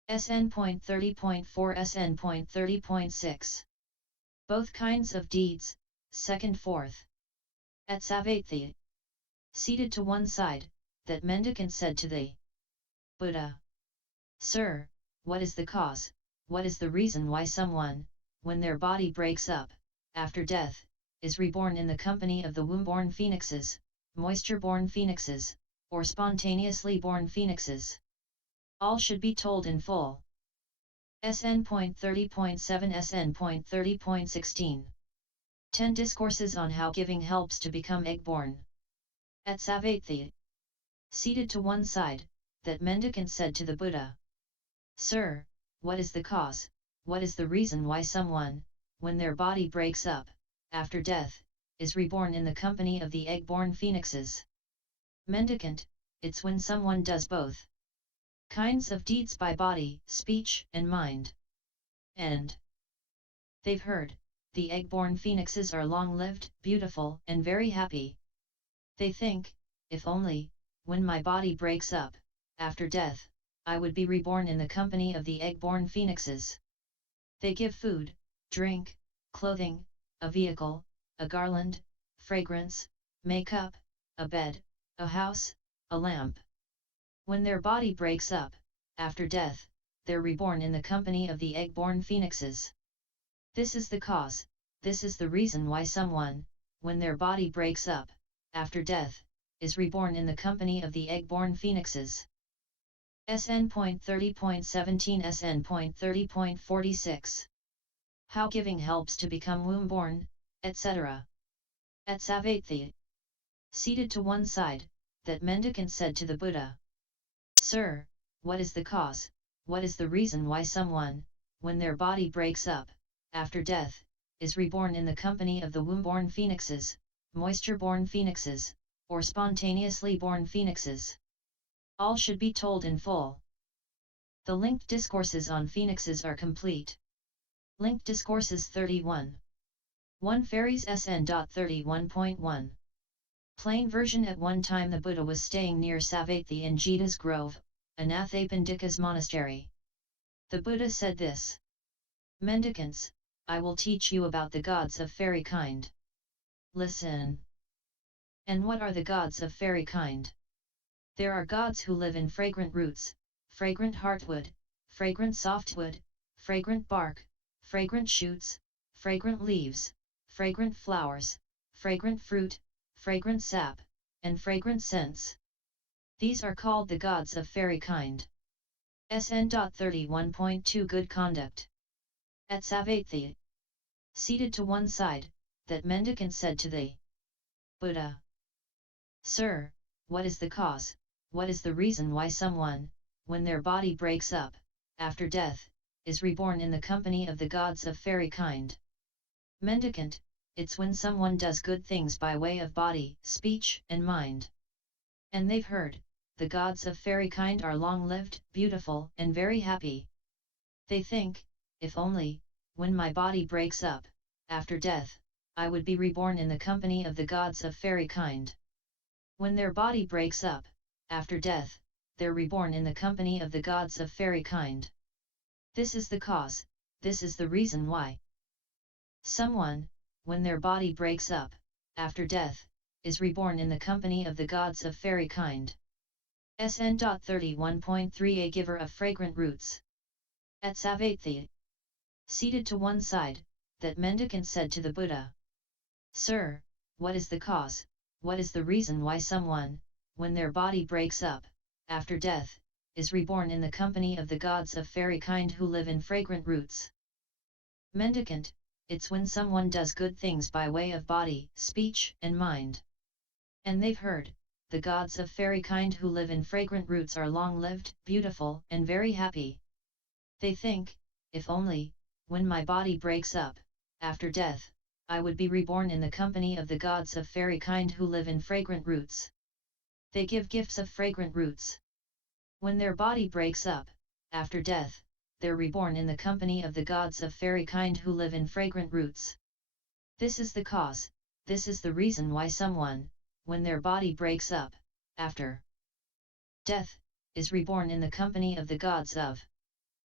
SN.30.4 SN.30.6 Both kinds of deeds, second fourth. At Savatthi, seated to one side, that mendicant said to the Buddha, Sir, what is the cause, what is the reason why someone, when their body breaks up, after death, is reborn in the company of the womb-born phoenixes, moisture-born phoenixes, or spontaneously born phoenixes? All should be told in full. SN.30.7 SN.30.16 10 Discourses on how giving helps to become egg-born. At Savatthi, seated to one side, that mendicant said to the Buddha, Sir, what is the cause, what is the reason why someone, when their body breaks up, after death, is reborn in the company of the egg-born phoenixes? Mendicant, it's when someone does both kinds of deeds by body, speech, and mind. And they've heard, the egg-born phoenixes are long-lived, beautiful, and very happy. They think, if only, when my body breaks up, after death, I would be reborn in the company of the egg-born phoenixes. They give food, drink, clothing, a vehicle, a garland, fragrance, makeup, a bed, a house, a lamp. When their body breaks up, after death, they're reborn in the company of the egg-born phoenixes. This is the cause, this is the reason why someone, when their body breaks up, after death, is reborn in the company of the egg-born phoenixes. SN.30.17 SN.30.46 How giving helps to become womb-born, etc. At Savatthi, seated to one side, that mendicant said to the Buddha, Sir, what is the cause, what is the reason why someone, when their body breaks up, after death, is reborn in the company of the womb-born phoenixes, moisture-born phoenixes, or spontaneously born phoenixes? All should be told in full. The linked discourses on phoenixes are complete. Linked discourses 31. 1 Fairies SN.31.1 Plain version. At one time the Buddha was staying near Savatthi in Jeta's Grove, Anathapindika's monastery. The Buddha said this: Mendicants, I will teach you about the gods of fairy kind. Listen. And what are the gods of fairy kind? There are gods who live in fragrant roots, fragrant heartwood, fragrant softwood, fragrant bark, fragrant shoots, fragrant leaves, fragrant flowers, fragrant fruit, fragrant sap, and fragrant scents. These are called the gods of fairy kind. SN.31.2 Good conduct. At Savatthi, seated to one side, that mendicant said to the Buddha, Sir, what is the cause, what is the reason why someone, when their body breaks up, after death, is reborn in the company of the gods of fairy kind? Mendicant, it's when someone does good things by way of body, speech, and mind. And they've heard, the gods of fairy kind are long-lived, beautiful, and very happy. They think, if only, when my body breaks up, after death, I would be reborn in the company of the gods of fairy kind. When their body breaks up, after death, they're reborn in the company of the gods of fairy kind. This is the cause, this is the reason why someone, when their body breaks up, after death, is reborn in the company of the gods of fairy kind. SN.31.3 A giver of fragrant roots. At Savatthi, seated to one side, that mendicant said to the Buddha, Sir, what is the cause, what is the reason why someone, when their body breaks up, after death, is reborn in the company of the gods of fairy kind who live in fragrant roots? Mendicant, it's when someone does good things by way of body, speech, and mind. And they've heard, the gods of fairy kind who live in fragrant roots are long-lived, beautiful, and very happy. They think, if only, when my body breaks up, after death, I would be reborn in the company of the gods of fairy kind who live in fragrant roots. They give gifts of fragrant roots. When their body breaks up, after death, they're reborn in the company of the gods of fairy kind who live in fragrant roots. This is the cause, this is the reason why someone, when their body breaks up, after death, is reborn in the company of the gods of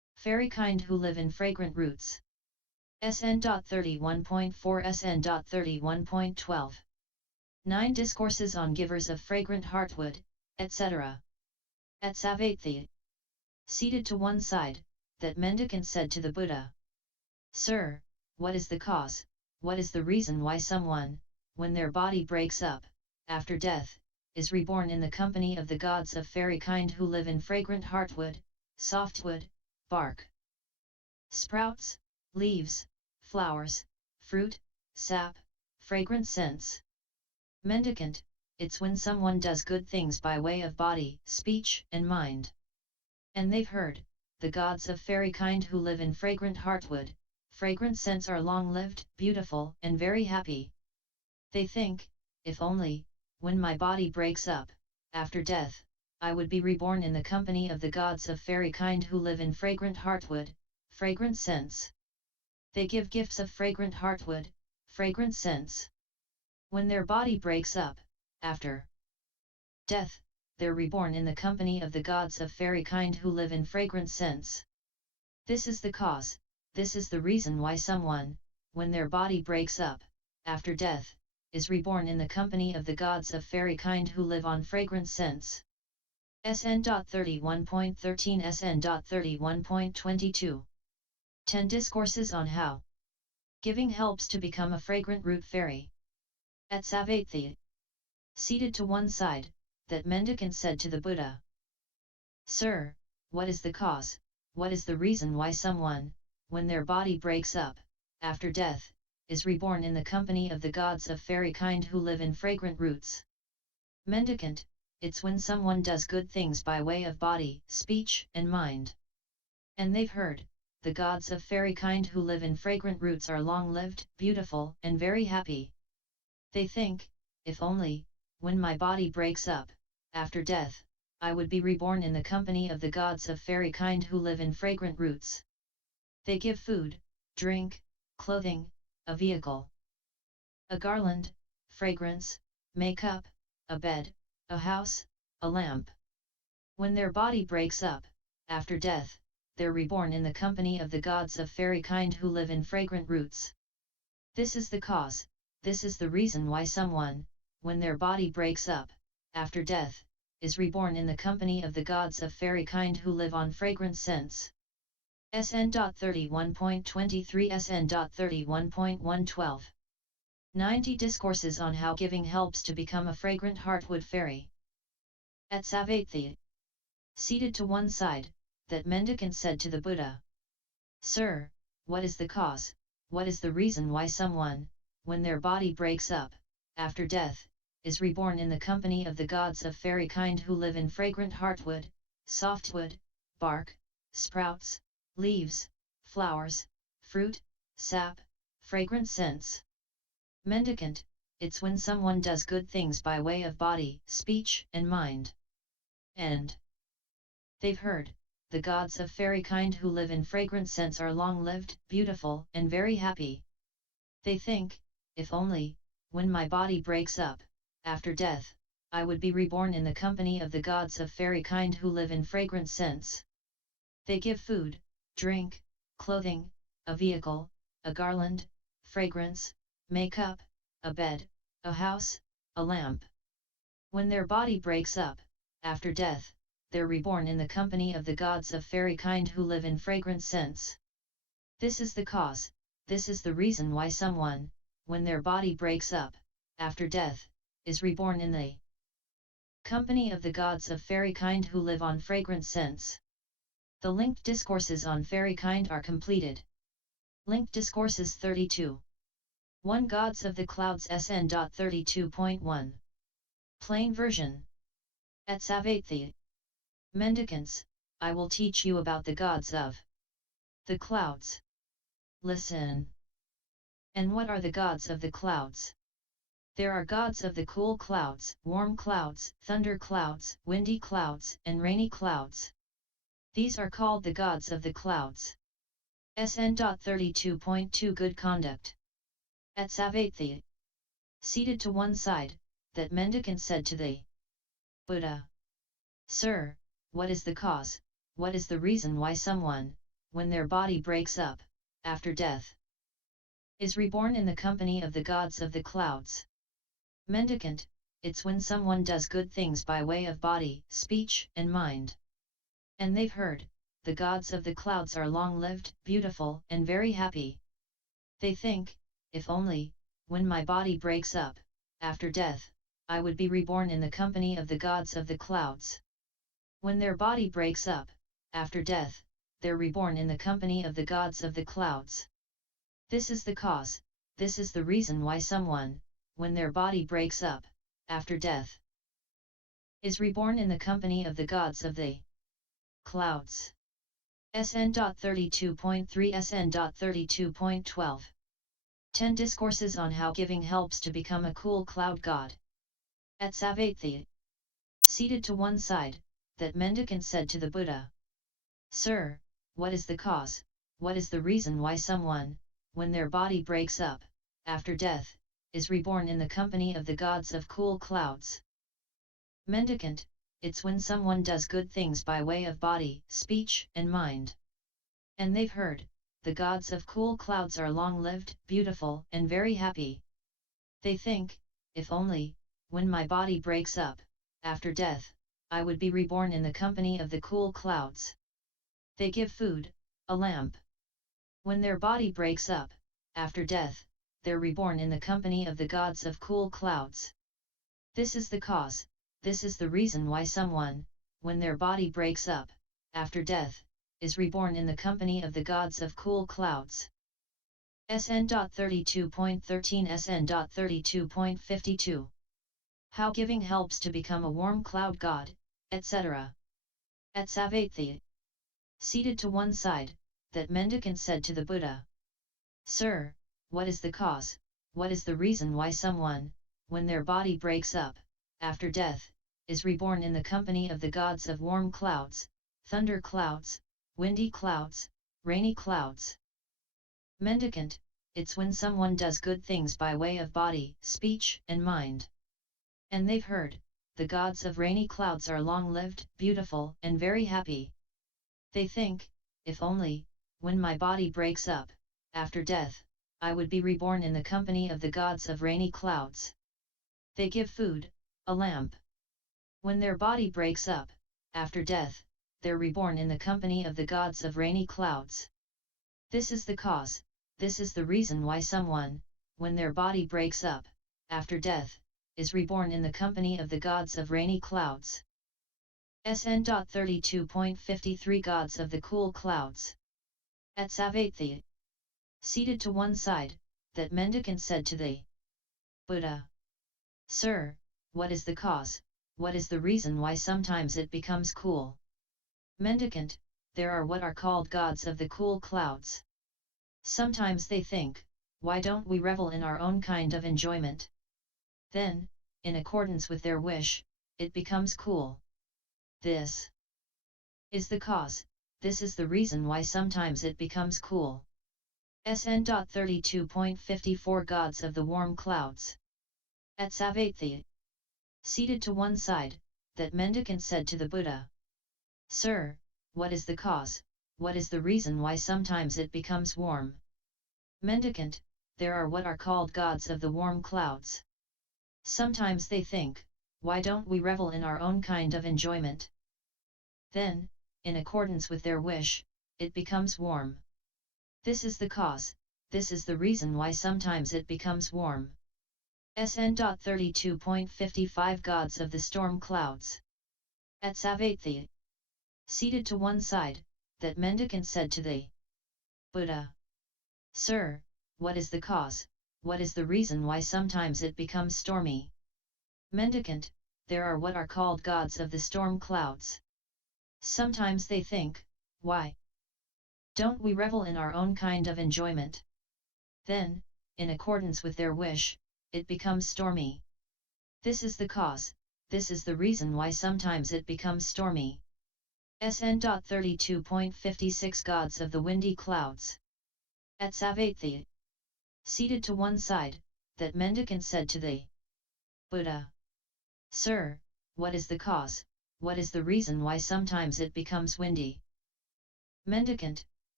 Fairy kind who live in fragrant roots. SN.31.4 SN.31.12 9 Discourses on givers of fragrant heartwood, etc. At Savatthi, seated to one side, that mendicant said to the Buddha, Sir, what is the cause, what is the reason why someone, when their body breaks up, after death, is reborn in the company of the gods of fairy kind who live in fragrant heartwood, softwood, bark, sprouts, leaves, flowers, fruit, sap, fragrant scents. Mendicant, it's when someone does good things by way of body, speech, and mind. And they've heard, the gods of fairy kind who live in fragrant heartwood, fragrant scents are long-lived, beautiful, and very happy. They think, if only, when my body breaks up, after death, I would be reborn in the company of the gods of fairy kind who live in fragrant heartwood, fragrant scents. They give gifts of fragrant heartwood, fragrant scents. When their body breaks up, after death, they're reborn in the company of the gods of fairy kind who live in fragrant scents. This is the cause, this is the reason why someone, when their body breaks up, after death, is reborn in the company of the gods of fairy kind who live on fragrant scents. SN.31.13 SN.31.22 10 Discourses on how giving helps to become a fragrant root fairy. At Savatthi, seated to one side, that mendicant said to the Buddha, Sir, what is the cause, what is the reason why someone, when their body breaks up, after death, is reborn in the company of the gods of fairy kind who live in fragrant roots? Mendicant, it's when someone does good things by way of body, speech, and mind. And they've heard, the gods of fairy kind who live in fragrant roots are long-lived, beautiful, and very happy. They think, if only, when my body breaks up, after death, I would be reborn in the company of the gods of fairy kind who live in fragrant roots. They give food, drink, clothing, a vehicle, a garland, fragrance, makeup, a bed, a house, a lamp. When their body breaks up, after death, they're reborn in the company of the gods of fairy kind who live in fragrant roots. This is the cause, this is the reason why someone, when their body breaks up, after death, is reborn in the company of the gods of fairy kind who live on fragrant scents. SN.31.23 SN.31.112 90 Discourses on how giving helps to become a fragrant heartwood fairy. At Savatthi, seated to one side, that mendicant said to the Buddha, Sir, what is the cause, what is the reason why someone, when their body breaks up, after death, is reborn in the company of the gods of fairy kind who live in fragrant heartwood, softwood, bark, sprouts, leaves, flowers, fruit, sap, fragrant scents? Mendicant, it's when someone does good things by way of body, speech, and mind. And they've heard, the gods of fairy kind who live in fragrant scents are long-lived, beautiful, and very happy. They think, if only, when my body breaks up, after death, I would be reborn in the company of the gods of fairy kind who live in fragrant scents. They give food, drink, clothing, a vehicle, a garland, fragrance, makeup, a bed, a house, a lamp. When their body breaks up, after death, they're reborn in the company of the gods of fairy kind who live in fragrant scents. This is the cause, this is the reason why someone, when their body breaks up, after death, is reborn in the company of the gods of fairy kind who live on fragrant scents. The linked discourses on fairy kind are completed. Linked discourses 32. 1 Gods of the Clouds SN.32.1 Plain version. At Savatthi, mendicants, I will teach you about the gods of the clouds. Listen. And what are the gods of the clouds? There are gods of the cool clouds, warm clouds, thunder clouds, windy clouds, and rainy clouds. These are called the gods of the clouds. SN.32.2 Good conduct. At Savatthi, seated to one side, that mendicant said to the Buddha, Sir, what is the cause, what is the reason why someone, when their body breaks up, after death, is reborn in the company of the gods of the clouds. Mendicant, it's when someone does good things by way of body, speech, and mind. And they've heard, the gods of the clouds are long-lived, beautiful, and very happy. They think, if only, when my body breaks up, after death, I would be reborn in the company of the gods of the clouds. When their body breaks up, after death, they're reborn in the company of the gods of the clouds. This is the cause, this is the reason why someone, when their body breaks up, after death, is reborn in the company of the gods of the clouds. SN.32.3 SN.32.12 10 Discourses on how giving helps to become a cool cloud god. At Savatthi, seated to one side, that mendicant said to the Buddha, "Sir, what is the cause, what is the reason why someone, when their body breaks up, after death, is reborn in the company of the gods of cool clouds?" Mendicant, it's when someone does good things by way of body, speech, and mind. And they've heard, the gods of cool clouds are long-lived, beautiful, and very happy. They think, if only, when my body breaks up, after death, I would be reborn in the company of the cool clouds. They give food, a lamp. When their body breaks up, after death, they're reborn in the company of the gods of cool clouds. This is the cause, this is the reason why someone, when their body breaks up, after death, is reborn in the company of the gods of cool clouds. SN.32.13 SN.32.52 How giving helps to become a warm cloud god, etc. At Savatthi, seated to one side, that mendicant said to the Buddha, "Sir, what is the cause, what is the reason why someone, when their body breaks up, after death, is reborn in the company of the gods of warm clouds, thunder clouds, windy clouds, rainy clouds?" Mendicant, it's when someone does good things by way of body, speech, and mind. And they've heard, the gods of rainy clouds are long-lived, beautiful, and very happy. They think, if only, when my body breaks up, after death, I would be reborn in the company of the gods of rainy clouds. They give food, a lamp. When their body breaks up, after death, they're reborn in the company of the gods of rainy clouds. This is the cause, this is the reason why someone, when their body breaks up, after death, is reborn in the company of the gods of rainy clouds. SN.32.53 Gods of the cool clouds. At Savatthi, seated to one side, that mendicant said to the Buddha, "Sir, what is the cause, what is the reason why sometimes it becomes cool?" Mendicant, there are what are called gods of the cool clouds. Sometimes they think, why don't we revel in our own kind of enjoyment? Then, in accordance with their wish, it becomes cool. This is the cause, this is the reason why sometimes it becomes cool. SN.32.54 Gods of the warm clouds. At Savatthi, seated to one side, that mendicant said to the Buddha, "Sir, what is the cause, what is the reason why sometimes it becomes warm?" Mendicant, there are what are called gods of the warm clouds. Sometimes they think, why don't we revel in our own kind of enjoyment? Then, in accordance with their wish, it becomes warm. This is the cause, this is the reason why sometimes it becomes warm. SN.32.55 Gods of the storm clouds. At Savatthi, seated to one side, that mendicant said to the Buddha, "Sir, what is the cause, what is the reason why sometimes it becomes stormy?" Mendicant, there are what are called gods of the storm clouds. Sometimes they think, why don't we revel in our own kind of enjoyment? Then, in accordance with their wish, it becomes stormy. This is the cause, this is the reason why sometimes it becomes stormy. SN.32.56 Gods of the windy clouds. At Savatthi, seated to one side, that mendicant said to the Buddha, "Sir, what is the cause, what is the reason why sometimes it becomes windy?" Mendicant,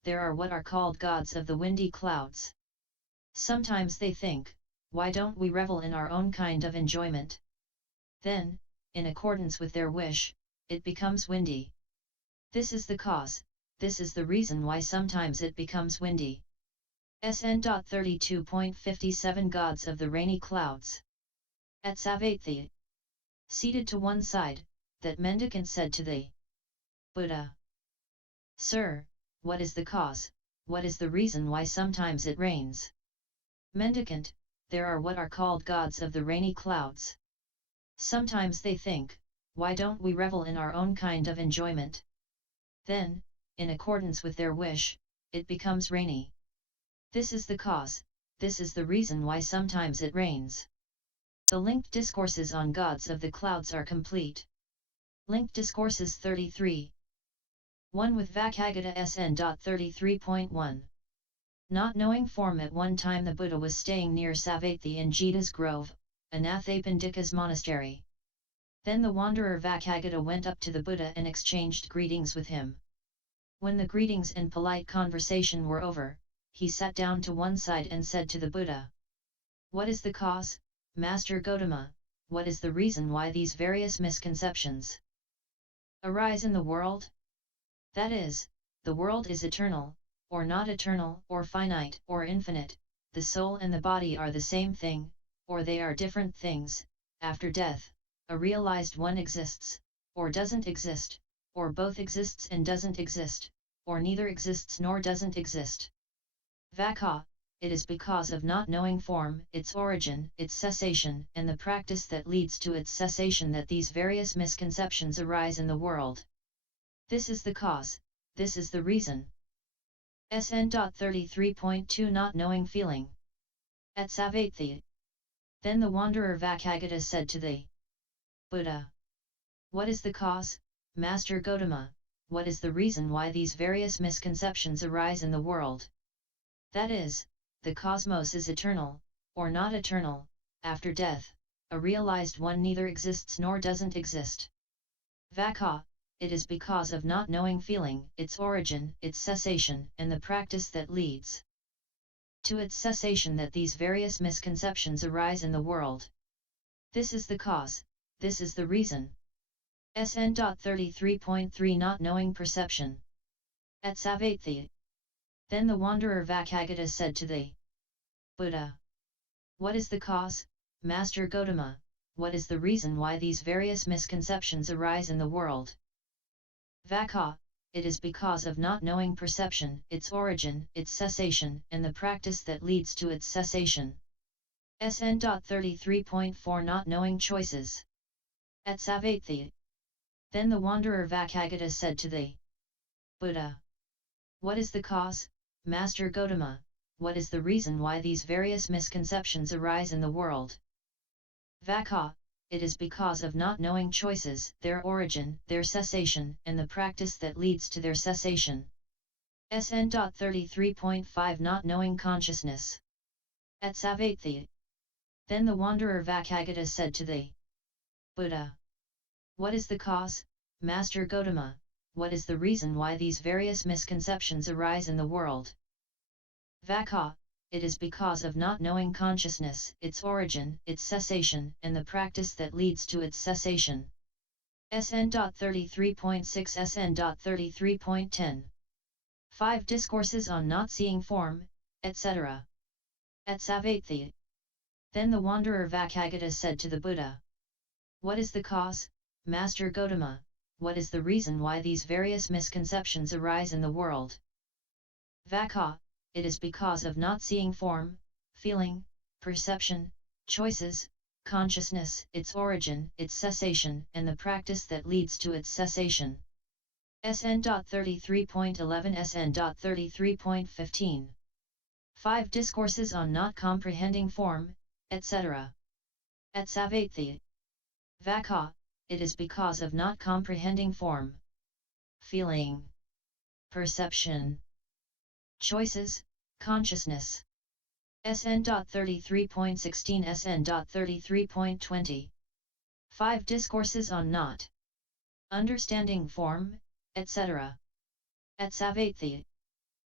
there are what are called gods of the windy clouds. Sometimes they think, why don't we revel in our own kind of enjoyment? Then, in accordance with their wish, it becomes windy. This is the cause, this is the reason why sometimes it becomes windy. SN.32.57 Gods of the rainy clouds. At Savatthi, seated to one side, that mendicant said to the Buddha, Sir, what is the cause, what is the reason why sometimes it rains? Mendicant, there are what are called gods of the rainy clouds. Sometimes they think, why don't we revel in our own kind of enjoyment? Then, in accordance with their wish, it becomes rainy. This is the cause, this is the reason why sometimes it rains. The linked discourses on gods of the clouds are complete. Linked discourses 33. 1 with Vakagata SN.33.1. Not knowing form. At one time the Buddha was staying near Savatthi in Jeta's grove, Anathapindika's monastery. Then the wanderer Vakagata went up to the Buddha and exchanged greetings with him. When the greetings and polite conversation were over, he sat down to one side and said to the Buddha, What is the cause, Master Gautama, what is the reason why these various misconceptions arise in the world? That is, the world is eternal, or not eternal, or finite, or infinite, the soul and the body are the same thing, or they are different things. After death, a realized one exists, or doesn't exist, or both exists and doesn't exist, or neither exists nor doesn't exist. Vaka, it is because of not knowing form, its origin, its cessation, and the practice that leads to its cessation that these various misconceptions arise in the world. This is the cause, this is the reason. SN.33.2 Not knowing feeling. At Savatthi, then the wanderer Vakagata said to the Buddha, What is the cause, Master Gautama, what is the reason why these various misconceptions arise in the world? That is, the cosmos is eternal, or not eternal, after death, a realized one neither exists nor doesn't exist. Vaka, it is because of not knowing feeling, its origin, its cessation, and the practice that leads to its cessation that these various misconceptions arise in the world. This is the cause, this is the reason. SN.33.3 Not knowing perception. At Savatthi, then the wanderer Vakagata said to the Buddha, What is the cause, Master Gautama, what is the reason why these various misconceptions arise in the world? Vaka, it is because of not knowing perception, its origin, its cessation, and the practice that leads to its cessation. SN.33.4 Not knowing choices. At Savatthi, then the wanderer Vakagata said to the Buddha, What is the cause, Master Gautama, what is the reason why these various misconceptions arise in the world? Vaka, it is because of not knowing choices, their origin, their cessation, and the practice that leads to their cessation. SN.33.5 Not knowing consciousness. At Savatthi, then the wanderer Vakagata said to the Buddha, What is the cause, Master Gautama, what is the reason why these various misconceptions arise in the world? Vaka, it is because of not knowing consciousness, its origin, its cessation, and the practice that leads to its cessation. SN.33.6 SN.33.10 5 Discourses on not seeing form, etc. At Savatthi, then the wanderer Vakagata said to the Buddha, What is the cause, Master Gautama, what is the reason why these various misconceptions arise in the world? Vaka, it is because of not seeing form, feeling, perception, choices, consciousness, its origin, its cessation, and the practice that leads to its cessation. SN.33.11 SN.33.15 5 Discourses on not comprehending form, etc. At Savatthi, Vaka, it is because of not comprehending form, feeling, perception, choices, consciousness. SN.33.16 SN.33.20 5 Discourses on not understanding form, etc. At Savatthi,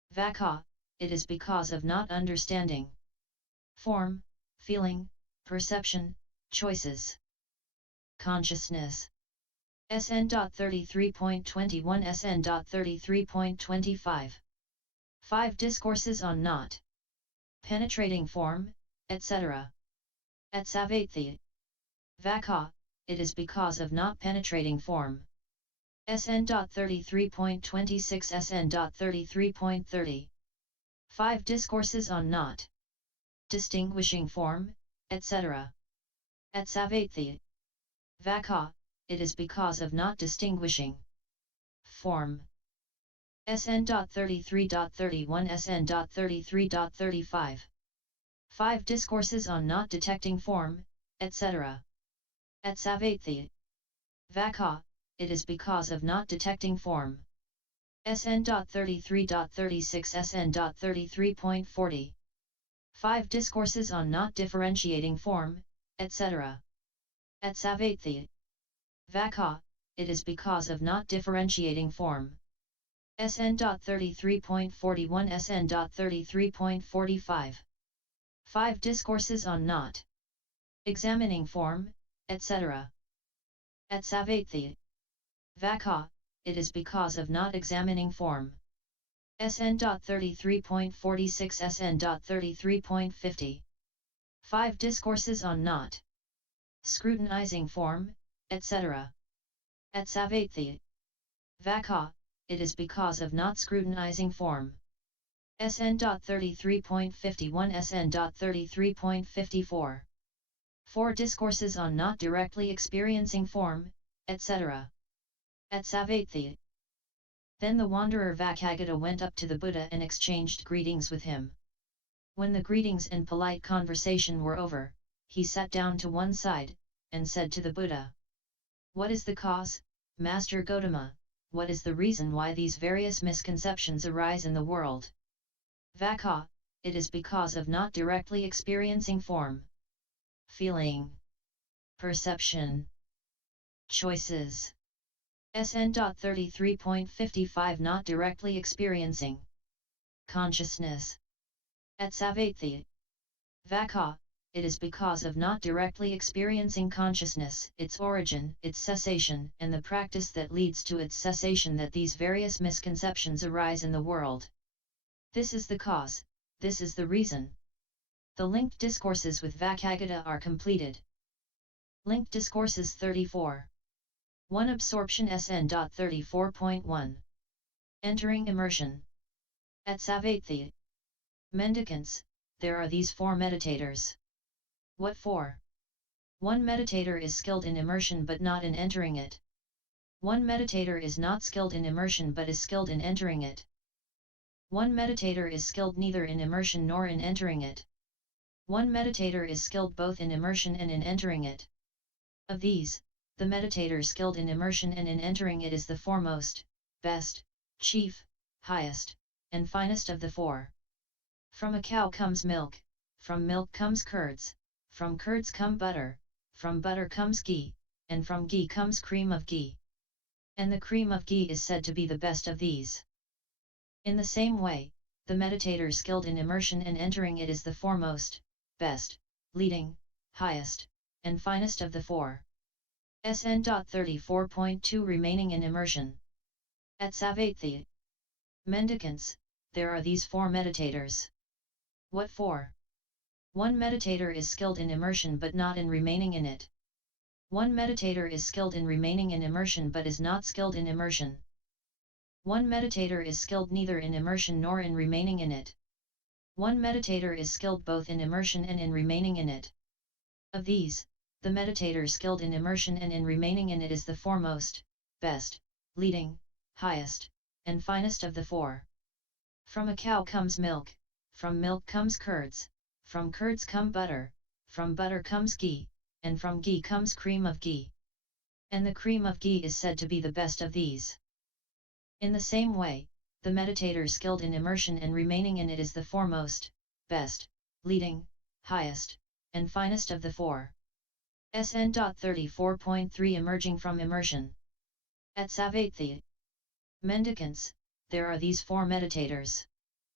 Vaka, it is because of not understanding. Form, feeling, perception, choices. Consciousness. SN.33.21 SN.33.25 5 Discourses on not penetrating form, etc. At Savatthi. Vaka, it is because of not penetrating form. SN.33.26 SN.33.30 5 Discourses on not distinguishing form, etc. At Savatthi. Vaka, it is because of not distinguishing form. SN.33.31 SN.33.35 5 Discourses on not detecting form, etc. At Savatthi. Vaka, it is because of not detecting form. SN.33.36 SN.33.40 5 Discourses on not differentiating form, etc. At Savatthi. Vaka, it is because of not differentiating form. SN.33.41 SN.33.45 5 Discourses on not examining form, etc. At Savatthi. Vaka, it is because of not examining form. SN.33.46 SN.33.50 5 Discourses on not scrutinizing form, etc. At Savatthi. Vaka, it is because of not scrutinizing form. SN.33.51 SN.33.54 4 Discourses on not directly experiencing form, etc. At Savatthi. Then the wanderer Vakagata went up to the Buddha and exchanged greetings with him. When the greetings and polite conversation were over, he sat down to one side, and said to the Buddha, "What is the cause, Master Gotama, what is the reason why these various misconceptions arise in the world?" Vaka, it is because of not directly experiencing form, feeling, perception, choices. SN.33.55 Not directly experiencing consciousness. At Savatthi. Vaka, it is because of not directly experiencing consciousness, its origin, its cessation, and the practice that leads to its cessation that these various misconceptions arise in the world. This is the cause, this is the reason. The linked discourses with Vakagata are completed. Linked discourses 34. 1 Absorption SN.34.1 Entering immersion. At Savatthi. Mendicants, there are these 4 meditators. What for? One meditator is skilled in immersion but not in entering it. One meditator is not skilled in immersion but is skilled in entering it. One meditator is skilled neither in immersion nor in entering it. One meditator is skilled both in immersion and in entering it. Of these, the meditator skilled in immersion and in entering it is the foremost, best, chief, highest, and finest of the 4. From a cow comes milk, from milk comes curds, from curds come butter, from butter comes ghee, and from ghee comes cream of ghee. And the cream of ghee is said to be the best of these. In the same way, the meditator skilled in immersion and entering it is the foremost, best, leading, highest, and finest of the 4. SN.34.2 Remaining in immersion. At Savatthi. Mendicants, there are these 4 meditators. What for? One meditator is skilled in immersion but not in remaining in it. One meditator is skilled in remaining in immersion but is not skilled in immersion. One meditator is skilled neither in immersion nor in remaining in it. One meditator is skilled both in immersion and in remaining in it. Of these, the meditator skilled in immersion and in remaining in it is the foremost, best, leading, highest, and finest of the 4. From a cow comes milk, from milk comes curds, from curds come butter, from butter comes ghee, and from ghee comes cream of ghee. And the cream of ghee is said to be the best of these. In the same way, the meditator skilled in immersion and remaining in it is the foremost, best, leading, highest, and finest of the 4. SN.34.3 Emerging from immersion. At Savatthi. Mendicants, there are these 4 meditators.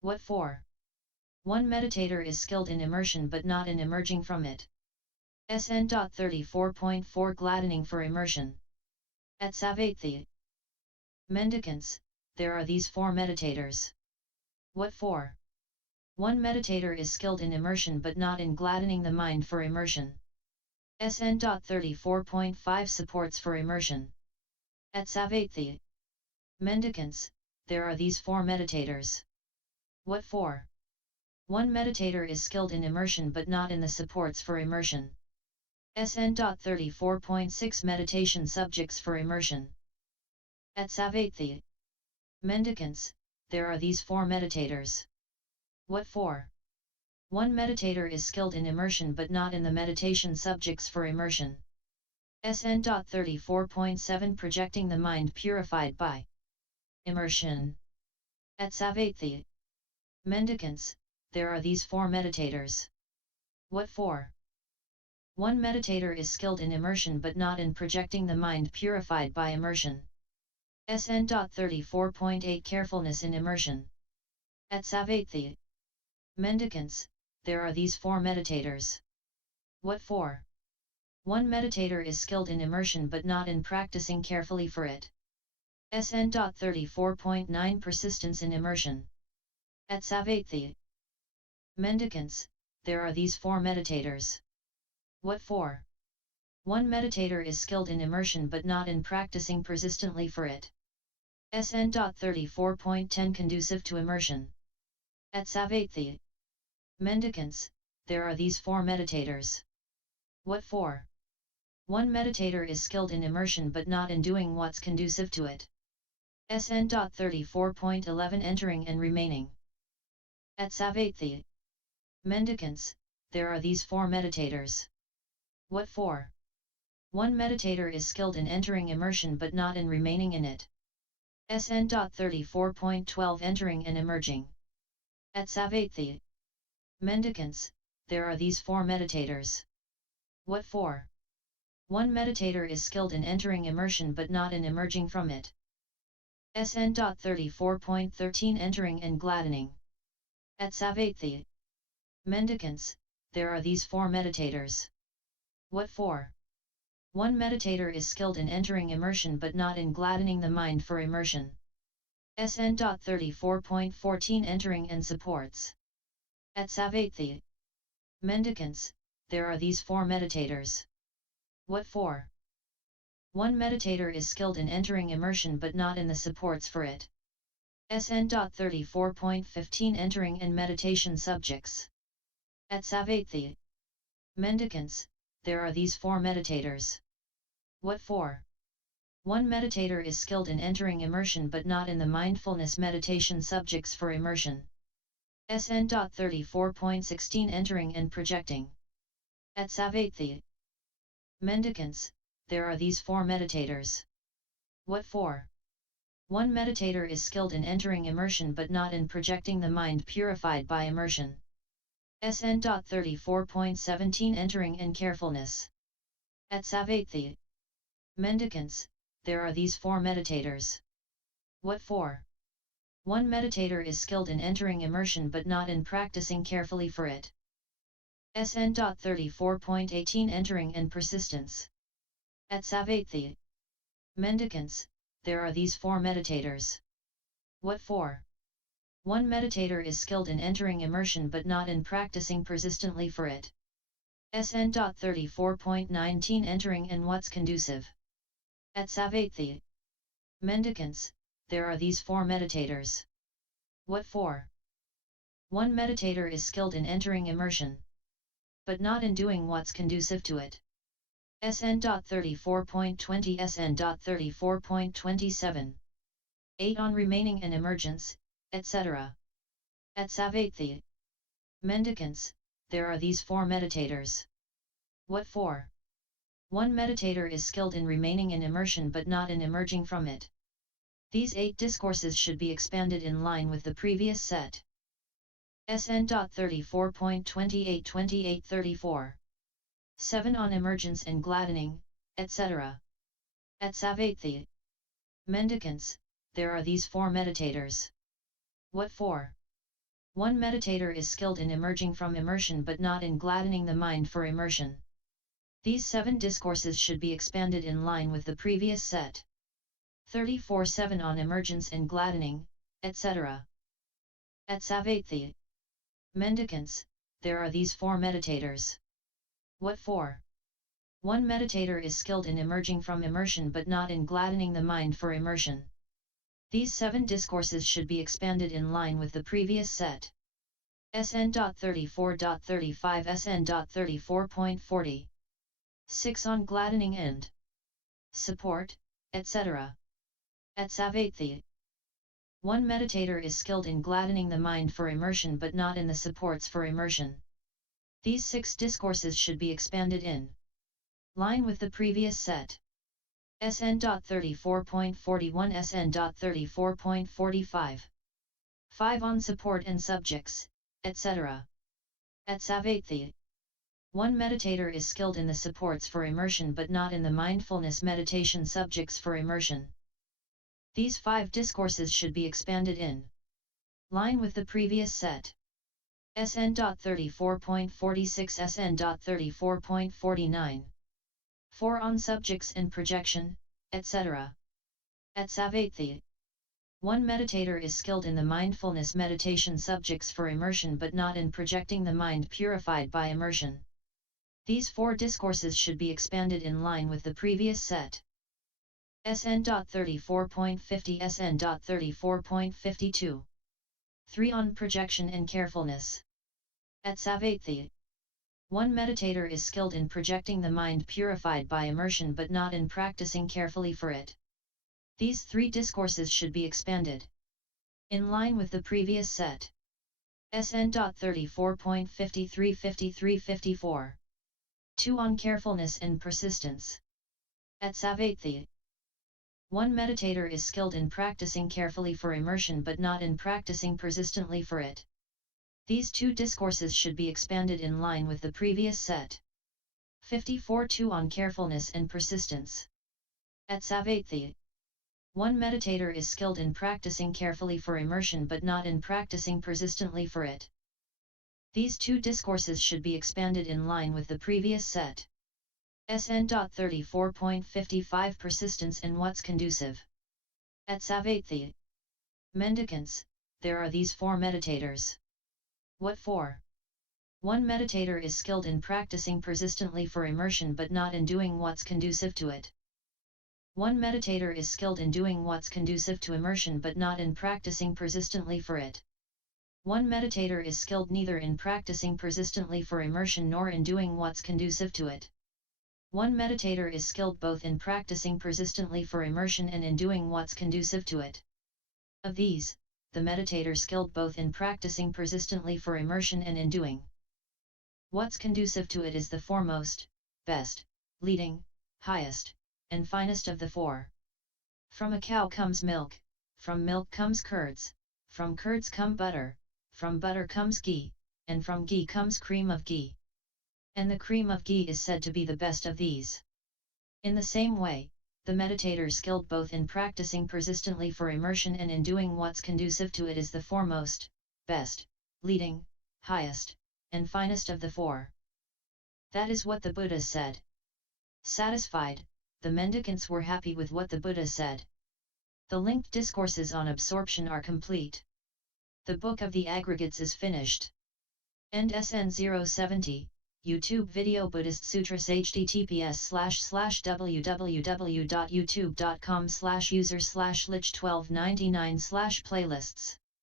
What for? One meditator is skilled in immersion but not in emerging from it. SN.34.4 Gladdening for immersion. At Savatthi. Mendicants, there are these four meditators. What for? One meditator is skilled in immersion but not in gladdening the mind for immersion. SN.34.5 Supports for immersion. At Savatthi. Mendicants, there are these four meditators. What for? One meditator is skilled in immersion but not in the supports for immersion. SN.34.6 Meditation subjects for immersion. At Savatthi. Mendicants, there are these four meditators. What for? One meditator is skilled in immersion but not in the meditation subjects for immersion. SN.34.7 Projecting the mind purified by immersion. At Savatthi. Mendicants, there are these four meditators. What for? One meditator is skilled in immersion but not in projecting the mind purified by immersion. SN.34.8 Carefulness in immersion. At Savatthi. Mendicants, there are these four meditators. What for? One meditator is skilled in immersion but not in practicing carefully for it. SN.34.9 Persistence in immersion. At Savatthi. Mendicants, there are these four meditators. What for? One meditator is skilled in immersion but not in practicing persistently for it. SN.34.10 Conducive to immersion. At Savatthi. Mendicants, there are these four meditators. What for? One meditator is skilled in immersion but not in doing what's conducive to it. SN.34.11 Entering and remaining. At Savatthi. Mendicants, there are these four meditators. What for? One meditator is skilled in entering immersion but not in remaining in it. SN.34.12 Entering and emerging. At Savatthi. Mendicants, there are these four meditators. What for? One meditator is skilled in entering immersion but not in emerging from it. SN.34.13 Entering and gladdening. At Savatthi. Mendicants, there are these four meditators. What for? One meditator is skilled in entering immersion but not in gladdening the mind for immersion. SN.34.14 Entering and supports. At Savatthi. Mendicants, there are these four meditators. What for? One meditator is skilled in entering immersion but not in the supports for it. SN.34.15 Entering and meditation subjects. At Savatthi. Mendicants, there are these four meditators. What for? One meditator is skilled in entering immersion but not in the mindfulness meditation subjects for immersion. SN.34.16 Entering and projecting. At Savatthi. Mendicants, there are these four meditators. What for? One meditator is skilled in entering immersion but not in projecting the mind purified by immersion. SN.34.17 Entering and carefulness. At Savatthi. Mendicants, there are these four meditators. What for? One meditator is skilled in entering immersion but not in practicing carefully for it. SN.34.18 Entering and persistence. At Savatthi. Mendicants, there are these four meditators. What for? One meditator is skilled in entering immersion but not in practicing persistently for it. SN.34.19 Entering and what's conducive. At Savatthi. Mendicants, there are these four meditators. What for? One meditator is skilled in entering immersion, but not in doing what's conducive to it. SN.34.20 SN.34.27 8 On remaining and emergence, etc. At Savatthi. Mendicants, there are these four meditators. What for? One meditator is skilled in remaining in immersion but not in emerging from it. These 8 discourses should be expanded in line with the previous set. SN.34.28 28-34 7 On emergence and gladdening, etc. At Savatthi. Mendicants, there are these four meditators. What for? One meditator is skilled in emerging from immersion but not in gladdening the mind for immersion. These 7 discourses should be expanded in line with the previous set. 34.7 on emergence and gladdening, etc. At Savatthi, mendicants, there are these 4 meditators. What for? One meditator is skilled in emerging from immersion but not in gladdening the mind for immersion. These 7 discourses should be expanded in line with the previous set. SN.34.35 SN.34.40 6 on gladdening and support, etc. At Savatthi, one meditator is skilled in gladdening the mind for immersion but not in the supports for immersion. These 6 discourses should be expanded in line with the previous set. SN.34.41 SN.34.45 5 on support and subjects, etc. At Savatthi, one meditator is skilled in the supports for immersion but not in the mindfulness meditation subjects for immersion. These 5 discourses should be expanded in line with the previous set. SN.34.46 SN.34.49 4 on subjects and projection, etc. At Savatthi, one meditator is skilled in the mindfulness meditation subjects for immersion but not in projecting the mind purified by immersion. These 4 discourses should be expanded in line with the previous set. SN.34.50 SN.34.52 3 on projection and carefulness. At Savatthi, one meditator is skilled in projecting the mind purified by immersion but not in practicing carefully for it. These 3 discourses should be expanded in line with the previous set. SN.34.53-53-54 2 on carefulness and persistence. At Savatthi, one meditator is skilled in practicing carefully for immersion but not in practicing persistently for it. These 2 discourses should be expanded in line with the previous set. 54 2 on carefulness and persistence. At Savatthi, one meditator is skilled in practicing carefully for immersion but not in practicing persistently for it. These 2 discourses should be expanded in line with the previous set. SN.34.55 Persistence and what's conducive. At Savatthi, mendicants, there are these 4 meditators. What for? One meditator is skilled in practicing persistently for immersion but not in doing what's conducive to it. One meditator is skilled in doing what's conducive to immersion but not in practicing persistently for it. One meditator is skilled neither in practicing persistently for immersion nor in doing what's conducive to it. One meditator is skilled both in practicing persistently for immersion and in doing what's conducive to it. Of these, the meditator skilled both in practicing persistently for immersion and in doing what's conducive to it is the foremost, best, leading, highest, and finest of the 4. From a cow comes milk, from milk comes curds, from curds come butter, from butter comes ghee, and from ghee comes cream of ghee. And the cream of ghee is said to be the best of these. In the same way, the meditator skilled both in practicing persistently for immersion and in doing what's conducive to it is the foremost, best, leading, highest, and finest of the 4. That is what the Buddha said. Satisfied, the mendicants were happy with what the Buddha said. The linked discourses on absorption are complete. The book of the aggregates is finished. End SN070. YouTube video Buddhist Sutras https://www.youtube.com/user/lich1299/playlists